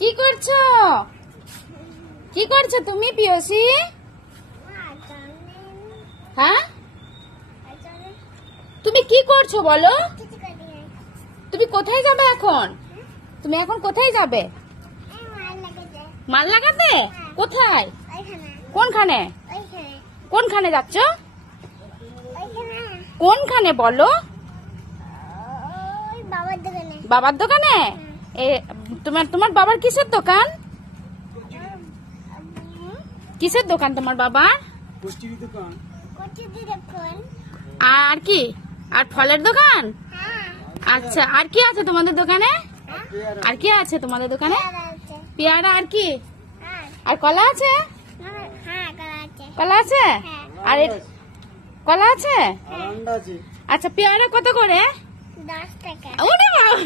কি করছো? কি করছো তুমি পিয়সী? হ্যাঁ, তুমি কি করছো বলো? তুমি কোথায় যাবে এখন? তুমি এখন কোথায় যাবে? মাল লাগাতে? কোথায়? কোনখানে? কোনখানে যাচ্ছ? কোনখানে বলো? বাবার দোকানে। তোমার বাবার কিসের দোকান? কিসের দোকান তোমার বাবার? আর কি? আর ফলের দোকান? আচ্ছা, আর কি আছে তোমাদের দোকানে? আর কি আছে তোমাদের দোকানে? পেয়ারা, আর কি? আর কলা আছে? কলা আছে? আর কলা আছে? আচ্ছা, পেয়ারা কত করে? 10 টাকা। ওরে বাবা।